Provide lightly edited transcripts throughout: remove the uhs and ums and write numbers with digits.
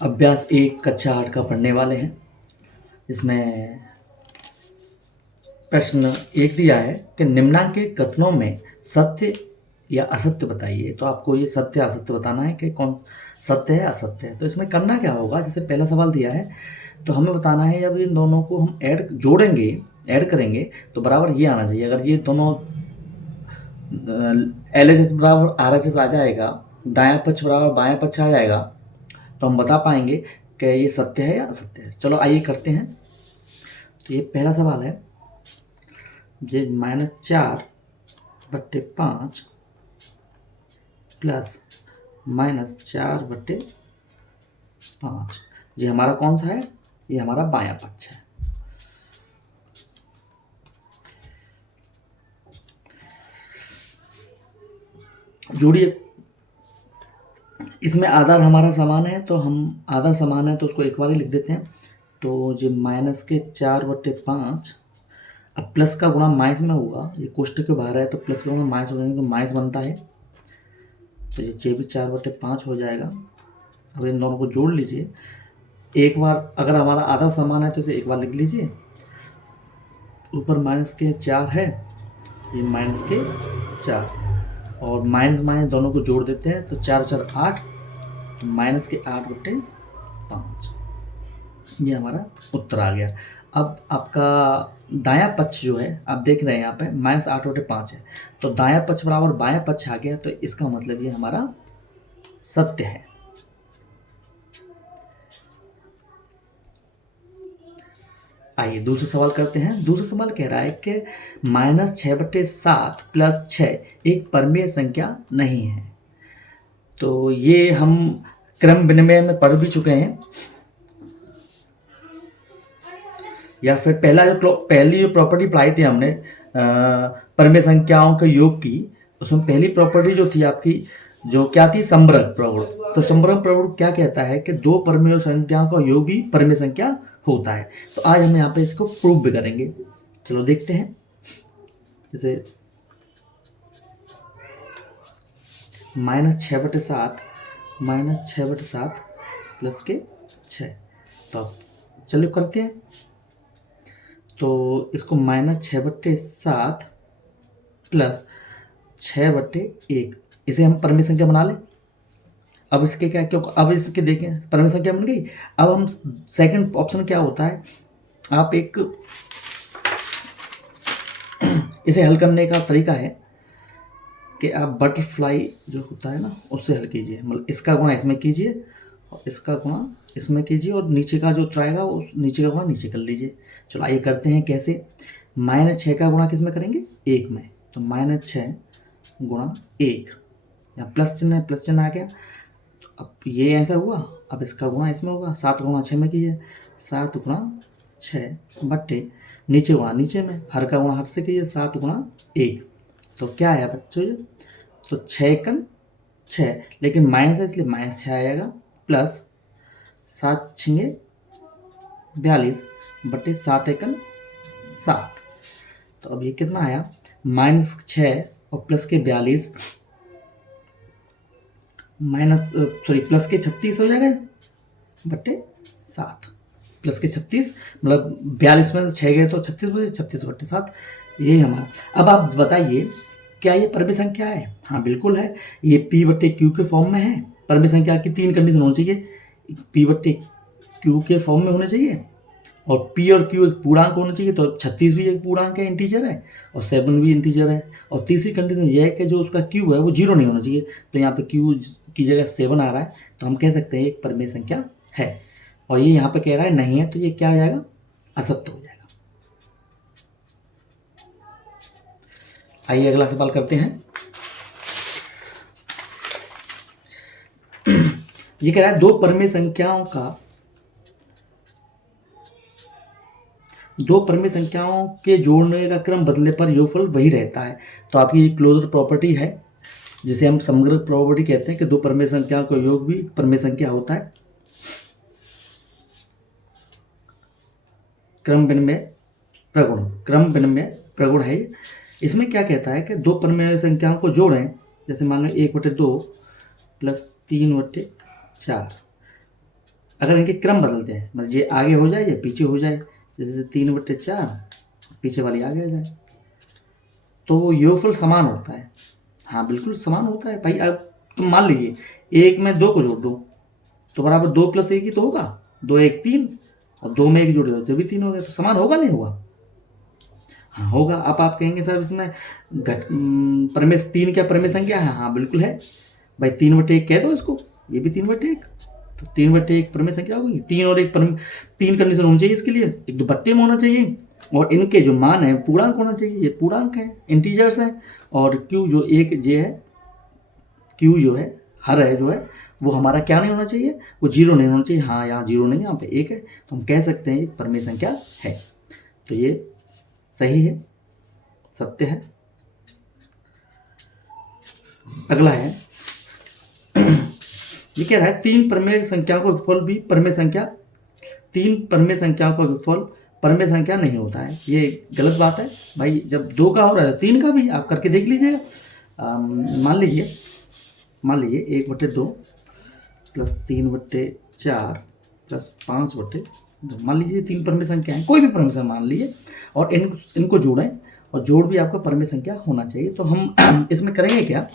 अभ्यास 1 कक्षा 8 का पढ़ने वाले हैं। इसमें प्रश्न 1 दिया है कि निम्नांकित कथनों में सत्य या असत्य बताइए। तो आपको ये सत्य असत्य बताना है कि कौन सत्य है असत्य है। तो इसमें करना क्या होगा, जैसे पहला सवाल दिया है तो हमें बताना है जब इन दोनों को हम ऐड करेंगे तो बराबर ये आना चाहिए। अगर ये दोनों LHS बराबर RHS आ जाएगा, दायां पक्ष बराबर बायां पक्ष आ जाएगा, तो हम बता पाएंगे कि ये सत्य है या असत्य है। चलो आइए करते हैं। तो ये पहला सवाल है, जे -4/5 प्लस -4/5, ये हमारा कौन सा है? ये हमारा बायां पक्ष है। जोड़िए, इसमें आधार हमारा समान है तो हम आधार समान है तो उसको एक बार ही लिख देते हैं। तो जो -4/5, अब प्लस का गुणा माइनस में होगा, ये कोष्टक के बाहर है तो प्लस का गुणा माइनस हो जाएगा तो माइनस बनता है। तो ये भी 4/5 हो जाएगा। अब इन दोनों को जोड़ लीजिए एक बार। अगर हमारा आधा समान है तो इसे एक बार लिख लीजिए। ऊपर -4 है, ये -4 और माइनस माइनस दोनों को जोड़ देते हैं तो 4 4 8, तो -8/5, ये हमारा उत्तर आ गया। अब आपका दायां पक्ष जो है, आप देख रहे हैं यहाँ पे -8/5 है, तो दायां पक्ष बराबर बायां पक्ष आ गया, तो इसका मतलब ये हमारा सत्य है। आइए दूसरा सवाल करते हैं। दूसरा सवाल कह रहा है कि -6/7 + 6 एक परमेय संख्या नहीं है। तो ये हम क्रम विनिमय में पढ़ भी चुके हैं, या फिर पहली जो प्रॉपर्टी पढ़ाई थी हमने परमेय संख्याओं के योग की, उसमें पहली प्रॉपर्टी जो थी आपकी, जो क्या थी? समवर्ग प्रगुण। तो समवर्ग प्रगुण क्या कहता है कि दो परमेय संख्याओं का योग भी परमेय संख्या होता है। तो आज हम यहाँ पे इसको प्रूव भी करेंगे। चलो देखते हैं। जैसे -6/7 प्लस के 6, तो चलो करते हैं। तो इसको -6/7 प्लस 6/1, इसे हम परमेय संख्या बना लें। अब इसके क्या क्यों अब इसके देखें, परमेय संख्या बन गई। अब हम सेकंड ऑप्शन क्या होता है, आप एक इसे हल करने का तरीका है कि आप बटरफ्लाई जो होता है ना, उससे हल कीजिए। मतलब इसका गुणा इसमें कीजिए और इसका गुणा इसमें कीजिए, और नीचे का जो उत्तर आएगा उस नीचे का गुणा नीचे कर लीजिए। चलो आइए करते हैं कैसे। -6 का गुणा किस में करेंगे? 1 में। तो -6 गुणा 1, यहाँ प्लस चिन्ह है, प्लस चिन्ह आ गया। तो अब ये ऐसा हुआ, अब इसका गुणा इसमें होगा। 7 गुणा 6 में कीजिए, 7 गुणा 6 बट्टे नीचे गुणा नीचे में, हर का गुणा हर से कीजिए, 7 गुणा 1। तो क्या आया बच्चों? तो 6 × 6, लेकिन माइनस है इसलिए -6 आएगा, प्लस 7 × 42 बटे 7 × 7। तो अब ये कितना आया? -6 और प्लस के 42 प्लस के 36 हो जाएगा बटे 7, प्लस के 36, मतलब 42 में से 6 गए तो 36 बचे, 36/7, यही हमारा। अब आप बताइए क्या ये परमेय संख्या है? हाँ बिल्कुल है। ये P/Q के फॉर्म में है। परमेय संख्या की 3 कंडीशन होनी चाहिए, P/Q के फॉर्म में होने चाहिए, और P और Q एक पूर्णांक होना चाहिए। तो 36 भी एक पूर्णांक है, इंटीजर है, और 7 भी इंटीजर है। और तीसरी कंडीशन यह है कि जो उसका Q है वो 0 नहीं होना चाहिए। तो यहाँ पे Q की जगह 7 आ रहा है, तो हम कह सकते हैं एक परमेय संख्या है। और ये यहाँ पे कह रहा है नहीं है, तो ये क्या हो जाएगा? असत्य हो जाएगा। आइए अगला सवाल करते हैं। ये कह रहा है दो परमेय संख्याओं के जोड़ने का क्रम बदलने पर योगफल वही रहता है। तो आपकी क्लोजर प्रॉपर्टी है, जिसे हम समग्र प्रॉपर्टी कहते हैं कि दो परमेय संख्याओं का योग भी परमेय संख्या होता है। क्रम विनिमय प्रगुण है। इसमें क्या कहता है कि दो परमेय संख्याओं को जोड़ें, जैसे मान लो 1/2 प्लस 3/4, अगर इनके क्रम बदलते हैं, मतलब ये आगे हो जाए या पीछे हो जाए, जैसे 3/4 पीछे वाली आगे आ जाए, तो वो योगफल समान होता है। हाँ बिल्कुल समान होता है भाई। अब तुम मान लीजिए एक में 2 को जोड़ दो तो बराबर 2 + 1 ही तो होगा, 2 1 3, और 2 में 1 जोड़ दो तो भी 3 हो गया, तो समान होगा नहीं होगा? हाँ होगा। अब आप कहेंगे सर इसमें प्रमेय 3 क्या प्रमेय संख्या है? हाँ बिल्कुल है भाई, 3/1 कह दो इसको, ये भी 3/1, तो 3/1 प्रमेय संख्या होगी। 3 और 1 3 कंडीशन होनी चाहिए इसके लिए, एक तो बट्टे में होना चाहिए और इनके जो मान है पूर्णांक होना चाहिए, ये पूर्णांक है, इंटीजर्स हैं। और क्यू जो एक जे है, क्यू जो है हर है जो है वो हमारा क्या नहीं होना चाहिए, वो जीरो नहीं होना चाहिए। हाँ यहाँ जीरो नहीं है, यहाँ पे 1 है, तो हम कह सकते हैं ये प्रमेय संख्या है। तो ये सही है, सत्य है। अगला है ये कह रहा है 3 प्रमेय संख्या को योगफल भी प्रमेय संख्या, 3 प्रमेय संख्या को योगफल प्रमेय संख्या नहीं होता है। ये गलत बात है भाई, जब 2 का हो रहा है 3 का भी आप करके देख लीजिएगा। मान लीजिए 1/2 + 3/4 + 5/2, मान लीजिए 3 प्रमेय संख्या है, कोई भी प्रमेय संख्या मान लीजिए, और इनको जोड़ें, और जोड़ भी आपका प्रमेय संख्या होना चाहिए। तो हम इसमें करेंगे क्या,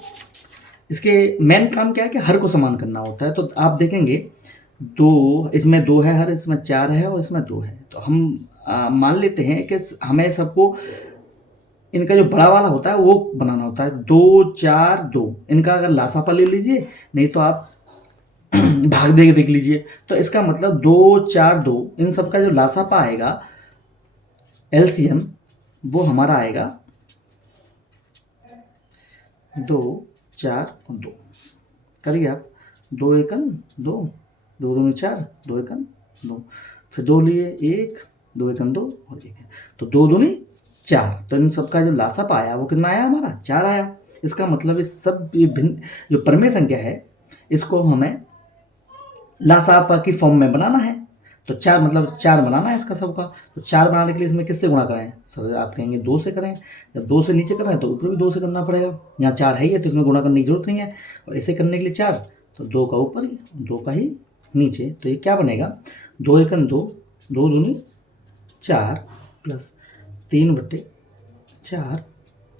इसके मेन काम क्या है कि हर को समान करना होता है। तो आप देखेंगे 2, इसमें 2 है हर, इसमें 4 है और इसमें 2 है, तो हम मान लेते हैं कि हमें सबको इनका जो बड़ा वाला होता है वो बनाना होता है। 2 4 2 इनका अगर लासापा ले लीजिए, नहीं तो आप भाग दे के देख लीजिए। तो इसका मतलब 2 4 2 इन सब का जो लासापा आएगा एलसीएम, वो हमारा आएगा 2 4 2। करिए आप, 2 1 2, 2 2 4, 2 1 2, फिर 2 लिए 1, 2 1 2 और 1 है, तो 2 2 4। तो इन सबका जो लासापा आया वो कितना आया हमारा? 4 आया। इसका मतलब इस सब भिन्न जो प्रमेय संख्या है इसको हमें लासापा की फॉर्म में बनाना है। तो 4 मतलब 4 बनाना है इसका सबका। तो 4 बनाने के लिए इसमें किससे गुणा करें? सर आप कहेंगे 2 से करें। जब 2 से नीचे करें तो ऊपर भी 2 से करना पड़ेगा, यहाँ 4 है ही है तो इसमें गुणा करने की जरूरत नहीं है। और ऐसे करने के लिए 4 तो 2 का ऊपर ही 2 का ही नीचे, तो ये क्या बनेगा? 2 1 2, 2 दूनी 4 + 3/4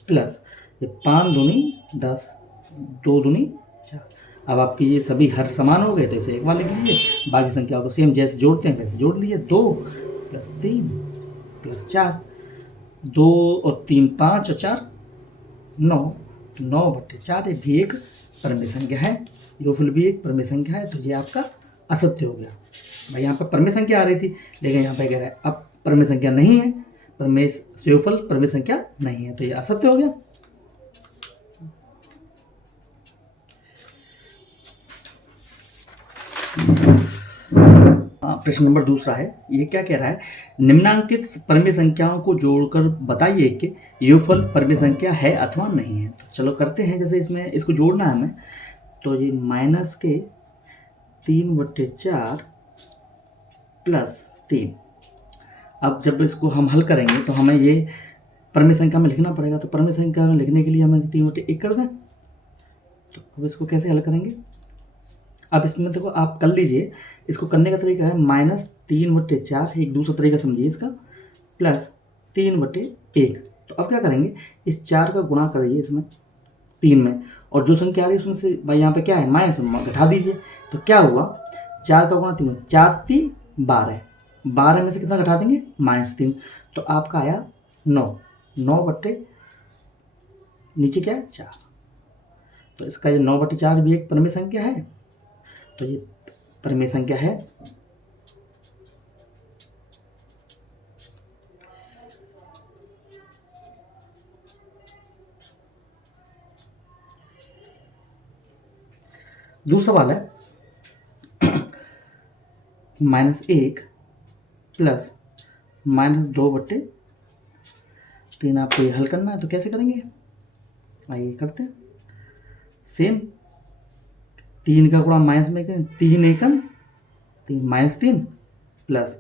प्लस ये 5 दूनी 10, 2 दूनी 4। अब आपकी ये सभी हर समान हो गए तो इसे एक बार लिख लीजिए, बाकी संख्याओं को सेम जैसे जोड़ते हैं वैसे जोड़ लीजिए। 2 + 3 + 4, 2 और 3 5 और 4 9, 9/4 ये भी एक प्रमेय संख्या है, योगफल भी एक प्रमेय संख्या है। तो ये आपका असत्य हो गया भाई। यहाँ पर प्रमेय संख्या आ रही थी लेकिन यहाँ पे कह रहा है अब प्रमेय संख्या नहीं है, प्रमेय योगफल प्रमेय संख्या नहीं है, तो ये असत्य हो गया। प्रश्न नंबर दूसरा है, ये क्या कह रहा है? निम्नांकित प्रमेय संख्याओं को जोड़कर बताइए कि योगफल प्रमेय संख्या है अथवा नहीं है। तो चलो करते हैं, जैसे इसमें इसको जोड़ना है हमें, तो ये -3/4 + 3। अब जब इसको हम हल करेंगे तो हमें ये प्रमेय संख्या में लिखना पड़ेगा। तो प्रमेय संख्या में लिखने के लिए हमें 3/1 कर दें। तो अब इसको कैसे हल करेंगे? अब इसमें देखो आप कर लीजिए, इसको करने का तरीका है -3/4, एक दूसरा तरीका समझिए इसका, प्लस 3/1। तो अब क्या करेंगे, इस 4 का गुणा करिए इसमें 3 में, और जो संख्या आ रही है उसमें से भाई यहाँ पे क्या है माइनस, घटा दीजिए। तो क्या हुआ, 4 का गुणा 3 में, 4 3 12, 12 में से कितना घटा देंगे? -3। तो आपका आया 9, 9 नीचे क्या है 4। तो इसका ये 9/4 भी एक प्रमेय संख्या है, तो ये प्रमेय संख्या है। दूसरा सवाल है -1 प्लस -2/3। आपको ये हल करना है, तो कैसे करेंगे? आइए करते हैं सेम। 3 का गुणा माइनस में करें, 3 1 3 -3 प्लस,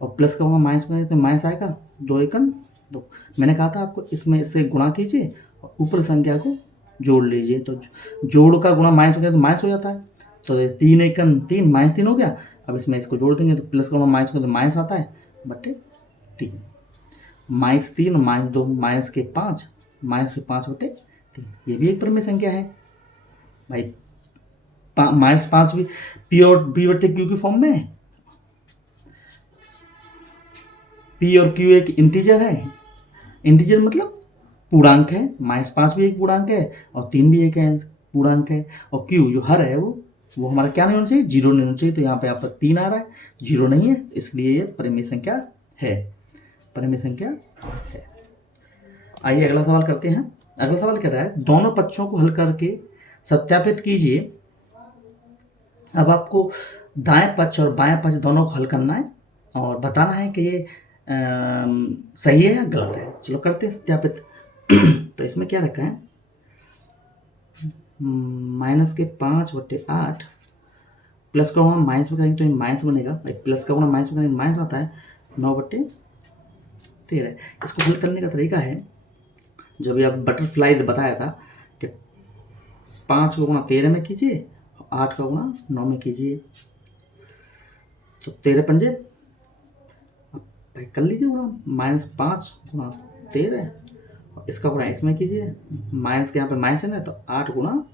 और प्लस का होगा माइनस में तो माइनस आएगा 2 1 2। मैंने कहा था आपको इसमें इससे गुणा कीजिए और ऊपर संख्या को जोड़ लीजिए। तो जोड़ का गुणा माइनस हो गया तो माइनस हो जाता है। तो 3 1 3 -3 हो गया, अब इसमें इसको जोड़ देंगे तो प्लस का गुणा माइनस में तो माइनस आता है बटे 3, -3 -2 -5 -5 बटे 3, ये भी एक परिमेय संख्या है भाई। -5 भी पी और बी बटे क्यू की फॉर्म में है। पी और क्यू एक इंटीजर है, इंटीजर मतलब पूर्णांक है, -5 भी एक पूर्णांक है और 3 भी एक पूर्णांक है, और क्यू जो हर है वो हमारा क्या नहीं होना चाहिए, 0 नहीं होना चाहिए। तो यहाँ पे आपका 3 आ रहा है, 0 नहीं है, इसलिए ये परिमेय संख्या है, परिमेय संख्या है। आइए अगला सवाल करते हैं। अगला सवाल कह रहा है दोनों पक्षों को हल करके सत्यापित कीजिए। अब आपको दाएं पक्ष और बाएं पक्ष दोनों को हल करना है और बताना है कि ये सही है या गलत है। चलो करते हैं सत्यापित। तो इसमें क्या रखा है, -5/8 प्लस का गुणा माइनस में करेंगे तो ये माइनस बनेगा भाई, प्लस का गुणा माइनस में करेंगे माइनस आता है, 9/13। इसको हल करने का तरीका है, जो अभी आप बटरफ्लाई बताया था कि 5 का गुणा 13 में कीजिए, 8 का गुणा 9 में कीजिए, तो 13 पंजे भाई कर लीजिए गुणा, -5 गुणा 13 और इसका गुणा इसमें कीजिए, माइनस के यहाँ पे माइनस है ना, तो 8 गुणा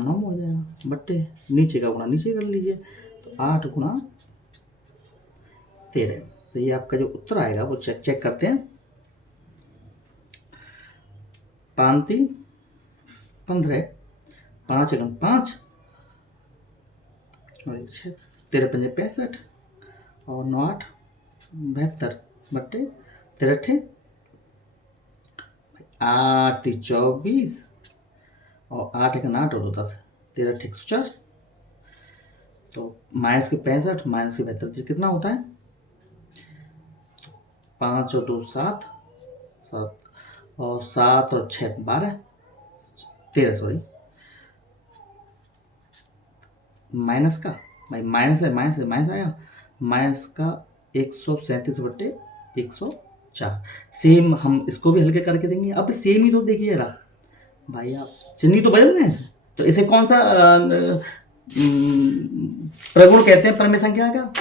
9 हो जाएगा बट्टे नीचे का गुणा नीचे कर लीजिए, तो 8 गुणा 13। तो ये आपका जो उत्तर आएगा वो चेक करते हैं। 5 15, 5 एकम 5 और 1 6, 13 पंजे 65 और 9 8 72 बट्टे 13 8 3 24 और 8 एकम 8 और 2 10, 13 104। तो माइनस के 65 माइनस के 72 कितना होता है, 5 और 2 7 और 7 और 6 12 13, सॉरी माइनस का भाई माइनस है, माइनस आया, माइनस का 137 बट्टे 104। सेम हम इसको भी हल्के करके देंगे। अब सेम ही तो देखिए रहा भाई, आप चिन्ह तो बदल रहे हैं, तो इसे कौन सा प्रगुण कहते हैं परिमेय संख्या का,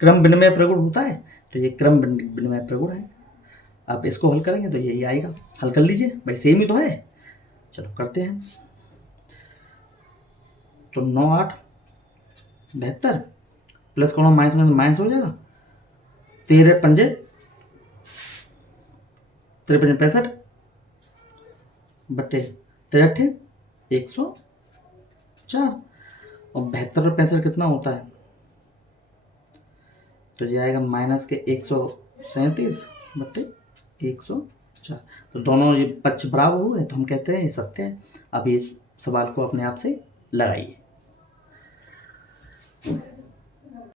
क्रम विनिमय प्रगुण होता है, तो ये क्रम विनिमय प्रगुण है। आप इसको हल करेंगे तो यही आएगा, हल कर लीजिए भाई, सेम ही तो है। चलो करते हैं। तो 9 8 72 प्लस का माइनस में माइनस हो जाएगा, 13 पंजे 65 बट्टे 13 104 और 72 और 65 कितना होता है, तो ये आएगा माइनस के 137 बट्टे 104। तो दोनों ये पक्ष बराबर हुए, तो हम कहते हैं ये सत्य है। अब इस सवाल को अपने आप से लगाइए।